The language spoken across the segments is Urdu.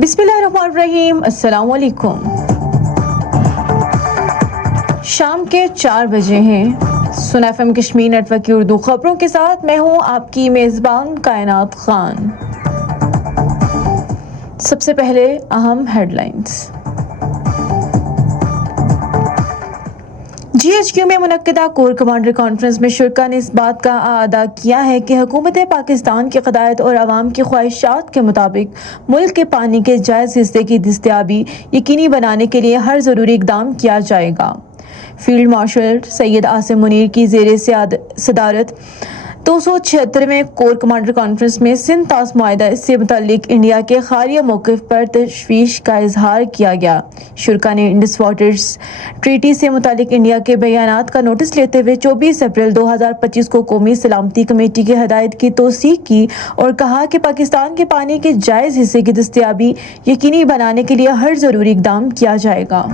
بسم اللہ الرحمن الرحیم۔ السلام علیکم۔ شام کے 4 بجے ہیں۔ سن F M Kashmir network کی اردو خبروں کے ساتھ میں ہوں آپ کی میزبان کائنات خان۔ سب سے پہلے اہم headlines. G H Q میں منعقدہ کور کمانڈر کانفرنس میں شرکاء نے اس بات کا اعادہ کیا ہے کہ حکومت پاکستان کی قواعد اور عوام کی خواہشات کے مطابق ملک کے پانی کے جائز حصے کی دستیابی یقینی بنانے کے لیے ہر ضروری اقدام کیا جائے گا۔ فیلڈ مارشل سید عاصم منیر کی زیر صدارت 276ویں کور کمانڈر کانفرنس میں سندھ طاس معاہدہ سے متعلق انڈیا کے خاریہ موقف پر تشویش کا اظہار کیا گیا۔ شرکاء نے انڈس واٹرز ٹریٹی سے متعلق انڈیا کے بیانات کا نوٹس لیتے ہوئے 24 اپریل 2025 کو قومی سلامتی کمیٹی کی ہدایت کی توثیق کی اور کہا کہ پاکستان کے پانی کے جائز حصے کی دستیابی یقینی بنانے کے لیے ہر ضروری اقدام کیا جائے گا۔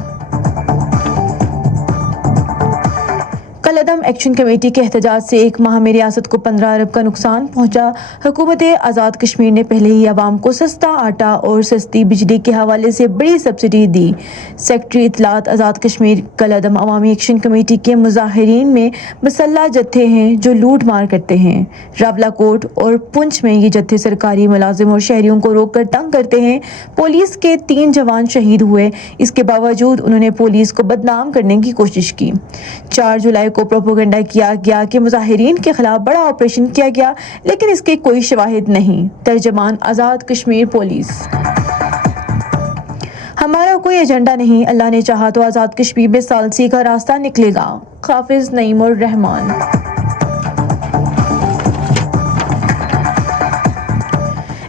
کالعدم ایکشن کمیٹی کے احتجاج سے ایک ماہ میں ریاست کو 15 ارب کا نقصان پہنچا۔ حکومت آزاد کشمیر نے پہلے ہی عوام کو سستا آٹا اور سستی بجلی کے حوالے سے بڑی سبسڈی دی۔ سیکرٹری اطلاعات آزاد کشمیر کالعدم عوامی ایکشن کمیٹی کے مظاہرین میں مسلح جتھے ہیں جو لوٹ مار کرتے ہیں۔ راولاکوٹ اور پنچ میں یہ جتھے سرکاری ملازم اور شہریوں کو روک کر تنگ کرتے ہیں۔ پولیس کے 3 جوان شہید ہوئے، اس کے باوجود انہوں نے پولیس کو بدنام کرنے کی کوشش کی۔ 4 جولائی کو پروپیگنڈا کیا گیا کہ مظاہرین کے خلاف بڑا آپریشن کیا گیا، لیکن اس کے کوئی شواہد نہیں۔ ترجمان آزاد کشمیر پولیس۔ ہمارا کوئی ایجنڈا نہیں، اللہ نے چاہا تو آزاد کشمیر میں ثالثی کا راستہ نکلے گا۔ حافظ نعیم الرحمان۔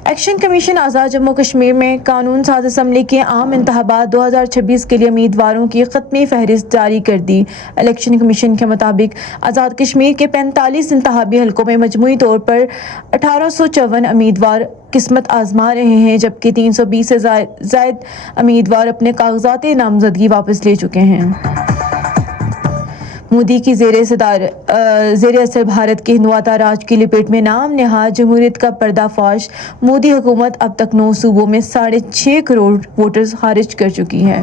ایکشن کمیشن آزاد جموں کشمیر میں قانون ساز اسمبلی کے عام انتخابات 2026 کے لیے امیدواروں کی حتمی فہرست جاری کر دی۔ الیکشن کمیشن کے مطابق آزاد کشمیر کے 45 انتخابی حلقوں میں مجموعی طور پر 1854 امیدوار قسمت آزما رہے ہیں، جبکہ 320 سے زائد امیدوار اپنے کاغذات نامزدگی واپس لے چکے ہیں۔ مودی کی زیر اثر بھارت کے ہندوتا راج کی لپیٹ میں نام نہاد جمہوریت کا پردہ فاش۔ مودی حکومت اب تک 9 صوبوں میں 6.5 کروڑ ووٹرز خارج کر چکی ہے۔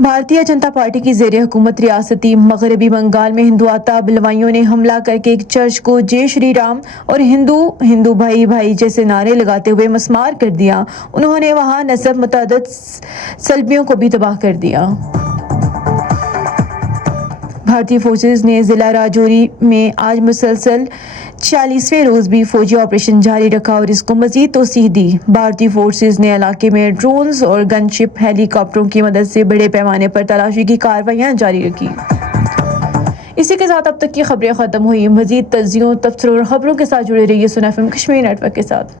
بھارتیہ جنتا پارٹی کی زیر حکومت ریاستی مغربی بنگال میں ہندوتا بلوائیوں نے حملہ کر کے ایک چرچ کو جے شری رام اور ہندو بھائی بھائی جیسے نعرے لگاتے ہوئے مسمار کر دیا۔ انہوں نے وہاں نصب متعدد سلبیوں کو بھی تباہ کر دیا۔ بھارتی فورسز نے ضلع راجوری میں آج مسلسل 46ویں روز بھی فوجی آپریشن جاری رکھا اور اس کو مزید توسیع دی۔ بھارتی فورسز نے علاقے میں ڈرونز اور گن شپ ہیلی کاپٹروں کی مدد سے بڑے پیمانے پر تلاشی کی کارروائیاں جاری رکھی۔ اسی کے ساتھ اب تک کی خبریں ختم ہوئی۔ مزید تجزیوں، تبصروں اور خبروں کے ساتھ جڑے رہیے سن F M Kashmir network کے ساتھ۔